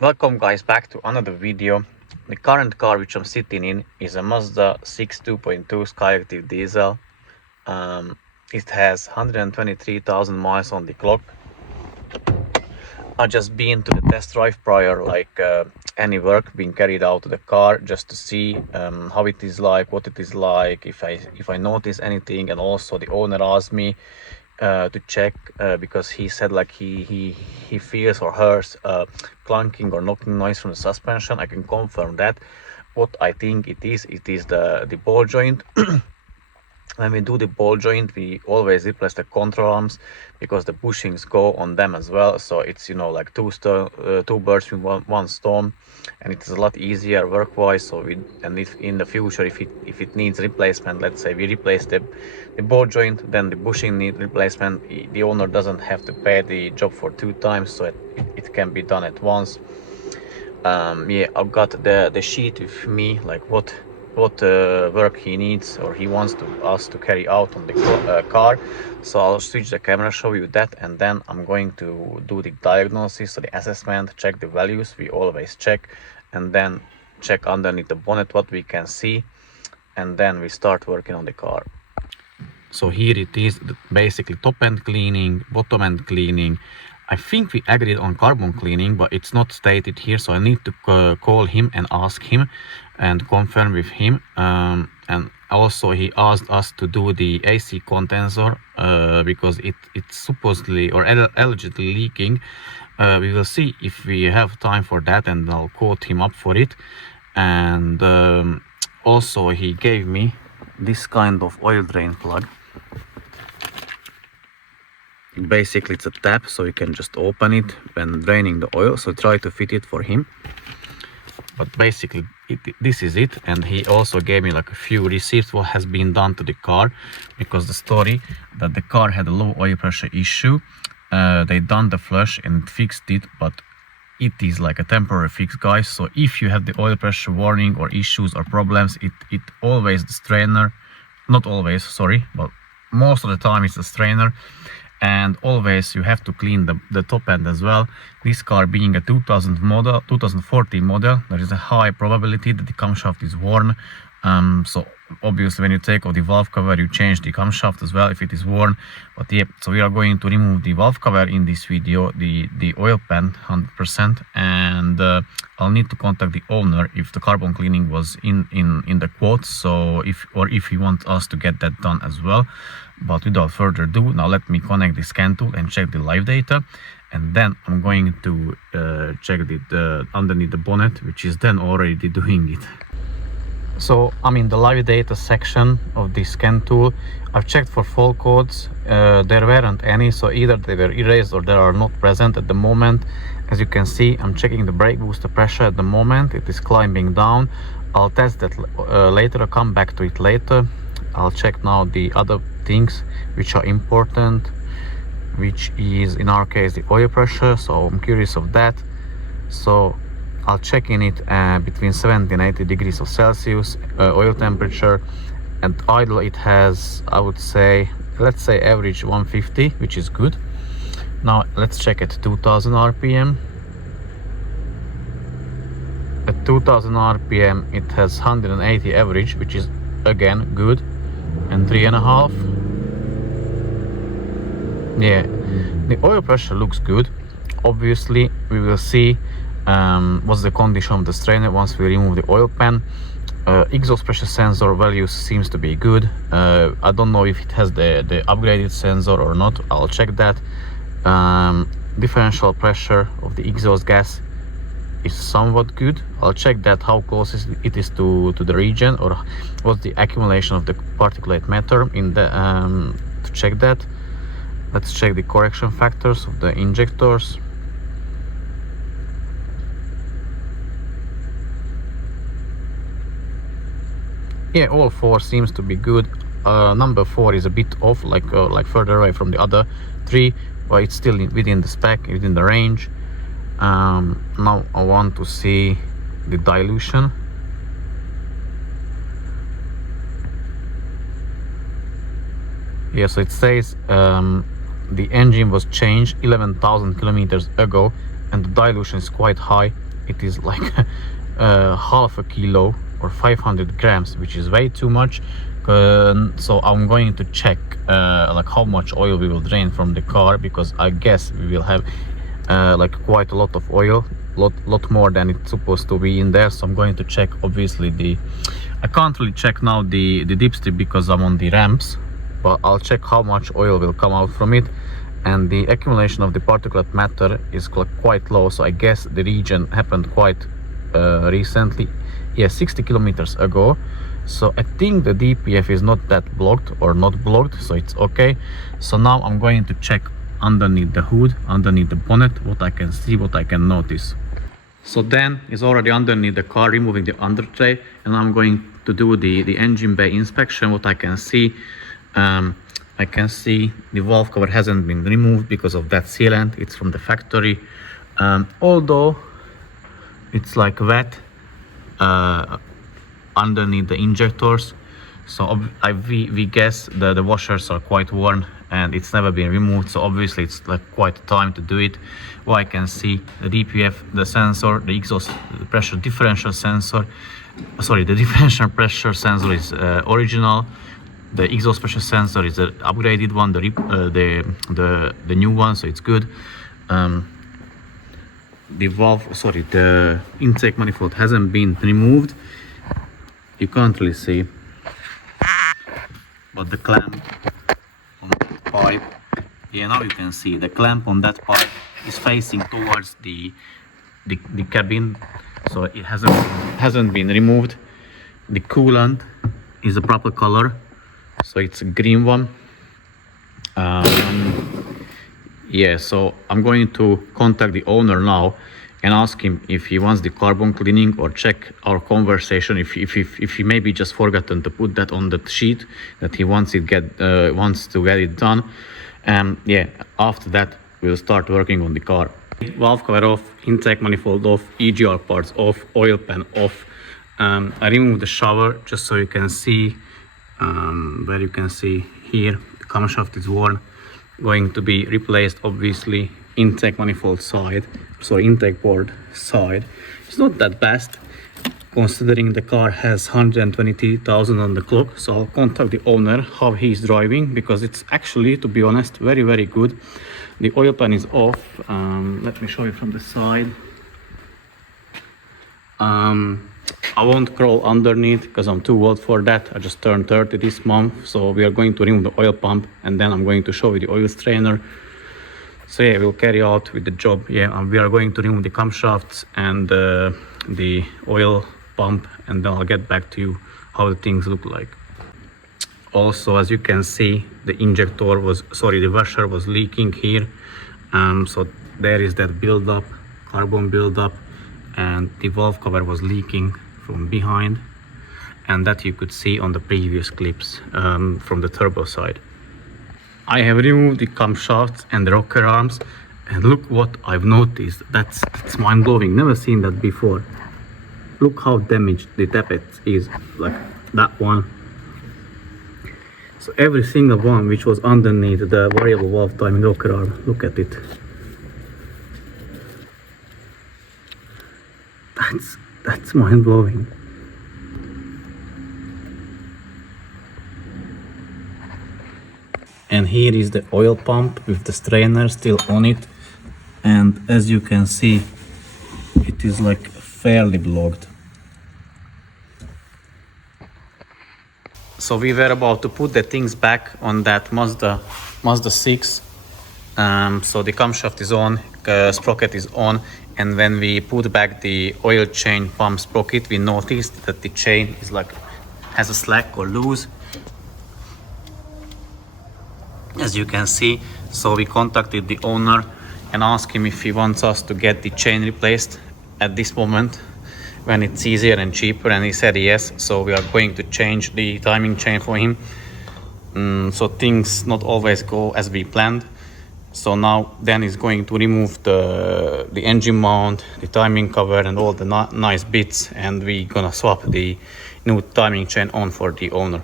Welcome guys back to another video. The current car which I'm sitting in is a Mazda 6 2.2 Skyactiv diesel. It has 123,000 miles on the clock. I've just been to the test drive prior, any work being carried out to the car, just to see how it is like, what it is like, if I notice anything. And also the owner asked me to check because he said like he feels or hears clunking or knocking noise from the suspension. I can confirm that. What I think it is the ball joint. When we do the ball joint, we always replace the control arms because the bushings go on them as well. So it's, you know, like two birds with one stone, and it's a lot easier work-wise. So if in the future, if it needs replacement, let's say we replace the ball joint, then the bushing need replacement. The owner doesn't have to pay the job for 2 times, so it can be done at once. Yeah, I've got the sheet with me, like what work he needs or he wants us to carry out on the car. So I'll switch the camera, show you that, and then I'm going to do the diagnosis, so the assessment, check the values we always check, and then check underneath the bonnet what we can see, and then we start working on the car. So here it is, basically top end cleaning, bottom end cleaning. I think we agreed on carbon cleaning, but it's not stated here, so I need to call him and ask him and confirm with him. And also he asked us to do the AC condenser because it's supposedly or allegedly leaking. We will see if we have time for that, and I'll quote him up for it. And also he gave me this kind of oil drain plug. Basically it's a tap, so you can just open it when draining the oil, so try to fit it for him. But basically this is it. And he also gave me like a few receipts what has been done to the car, because the story that the car had a low oil pressure issue. They done the flush and fixed it, but it is like a temporary fix, guys. So if you have the oil pressure warning or issues or problems, it always the strainer, not always, sorry, but most of the time it's the strainer. And always you have to clean the top end as well. This car being a 2014 model, there is a high probability that the camshaft is worn. So obviously when you take off the valve cover, you change the camshaft as well if it is worn. But yeah, so we are going to remove the valve cover in this video, the oil pan 100%, and I'll need to contact the owner if the carbon cleaning was in the quote, so if you want us to get that done as well. But without further ado, now let me connect the scan tool and check the live data, and then I'm going to check the underneath the bonnet, which is then already doing it. So I'm in the live data section of the scan tool. I've checked for fault codes. There weren't any, so either they were erased or they are not present at the moment. As you can see, I'm checking the brake booster pressure at the moment. It is climbing down. I'll test that later. I'll come back to it later. I'll check now the other things which are important, which is in our case the oil pressure, so I'm curious of that. So I'll check in it between 70 and 80 degrees of Celsius oil temperature, and idle it has, I would say, let's say average 150, which is good. Now let's check at 2000 rpm. At 2000 rpm it has 180 average, which is again good, and 3.5. Yeah, the oil pressure looks good. Obviously we will see what's the condition of the strainer once we remove the oil pan. Exhaust pressure sensor values seems to be good. I don't know if it has the upgraded sensor or not. I'll check that. Differential pressure of the exhaust gas is somewhat good. I'll check that, how close it is to the region, or what's the accumulation of the particulate matter in the to check that. Let's check the correction factors of the injectors. Yeah, all 4 seems to be good. Number 4 is a bit off, like further away from the other 3, but it's still within the spec, within the range. Now I want to see the dilution. Yeah, so it says the engine was changed 11,000 kilometers ago, and the dilution is quite high. it is like half a kilo or 500 grams, which is way too much. So I'm going to check like how much oil we will drain from the car, because I guess we will have like quite a lot of oil, lot more than it's supposed to be in there. So I'm going to check, obviously I can't really check now the dipstick because I'm on the ramps, but I'll check how much oil will come out from it. And the accumulation of the particulate matter is quite low, so I guess the region happened quite recently, 60 kilometers ago. So I think the DPF is not that blocked, or not blocked, so it's okay. So now I'm going to check underneath the hood, underneath the bonnet, what I can see, what I can notice. So Dan is already underneath the car, removing the under tray, and I'm going to do the engine bay inspection. What I can see, I can see the valve cover hasn't been removed because of that sealant. It's from the factory, although it's like wet underneath the injectors. So we guess the washers are quite worn and it's never been removed, so obviously it's like quite time to do it. Well, I can see the DPF, the sensor, the exhaust pressure differential sensor, sorry, the differential pressure sensor is original. The exhaust pressure sensor is an upgraded one, the new one, so it's good. The valve, sorry, the intake manifold hasn't been removed. You can't really see, but the clamp on the pipe, now you can see the clamp on that pipe is facing towards the cabin, so it hasn't been removed. The coolant is a proper color, so it's a green one. So I'm going to contact the owner now and ask him if he wants the carbon cleaning, or check our conversation if he maybe just forgotten to put that on the sheet that he wants to get it done. After that we'll start working on the car. Valve cover off, intake manifold off, EGR parts off, oil pan off. I removed the shower just so you can see where you can see here the camshaft is worn, going to be replaced. Obviously intake manifold side, sorry, intake board side, it's not that bad considering the car has 120,000 on the clock. So I'll contact the owner how he's driving, because it's actually, to be honest, very good. The oil pan is off. Let me show you from the side. I won't crawl underneath because I'm too old for that. I just turned 30 this month, so we are going to remove the oil pump and then I'm going to show you the oil strainer. So we'll carry out with the job. We are going to remove the camshafts and the oil pump, and then I'll get back to you how the things look like. Also, as you can see, the the washer was leaking here. So there is that buildup, carbon buildup, and the valve cover was leaking from behind, and that you could see on the previous clips from the turbo side. I have removed the camshafts and the rocker arms, and look what I've noticed. That's mind-blowing, never seen that before. Look how damaged the tappet is, like that one. So every single one which was underneath the variable valve timing rocker arm, look at it. That's mind-blowing. And here is the oil pump with the strainer still on it, and as you can see, it is like fairly blocked. So we were about to put the things back on that Mazda 6. So the camshaft is on, sprocket is on, and when we put back the oil chain pump sprocket, we noticed that the chain is like has a slack or loose, as you can see. So we contacted the owner and asked him if he wants us to get the chain replaced at this moment when it's easier and cheaper, and he said yes. So we are going to change the timing chain for him. So things not always go as we planned. So now Dan is going to remove the engine mount, the timing cover, and all the nice bits, and we're gonna swap the new timing chain on for the owner.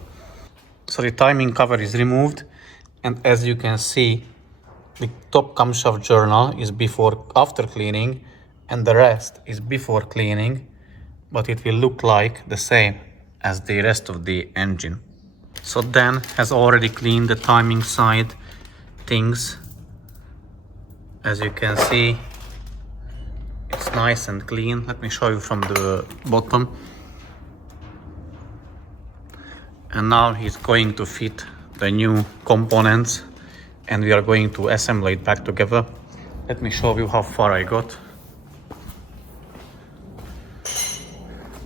So the timing cover is removed, and as you can see, the top camshaft journal is before after cleaning, and the rest is before cleaning, but it will look like the same as the rest of the engine. So Dan has already cleaned the timing side things. As you can see, it's nice and clean. Let me show you from the bottom. And now he's going to fit the new components and we are going to assemble it back together. Let me show you how far I got.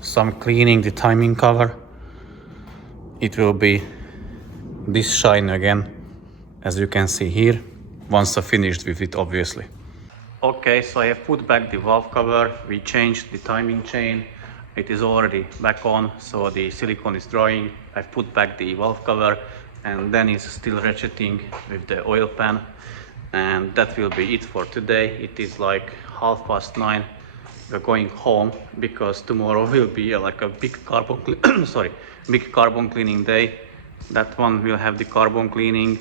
So I'm cleaning the timing cover. It will be this shine again, as you can see here, once I finished with it, obviously. Okay, so I have put back the valve cover. We changed the timing chain. It is already back on, so the silicone is drying. I've put back the valve cover and then it's still ratcheting with the oil pan. And that will be it for today. It is like 9:30. We're going home because tomorrow will be like a big carbon big carbon cleaning day. That one will have the carbon cleaning.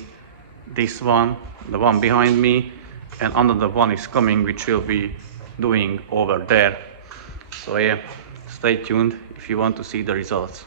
This one, the one behind me, and another one is coming, which will be doing over there. So yeah, stay tuned if you want to see the results.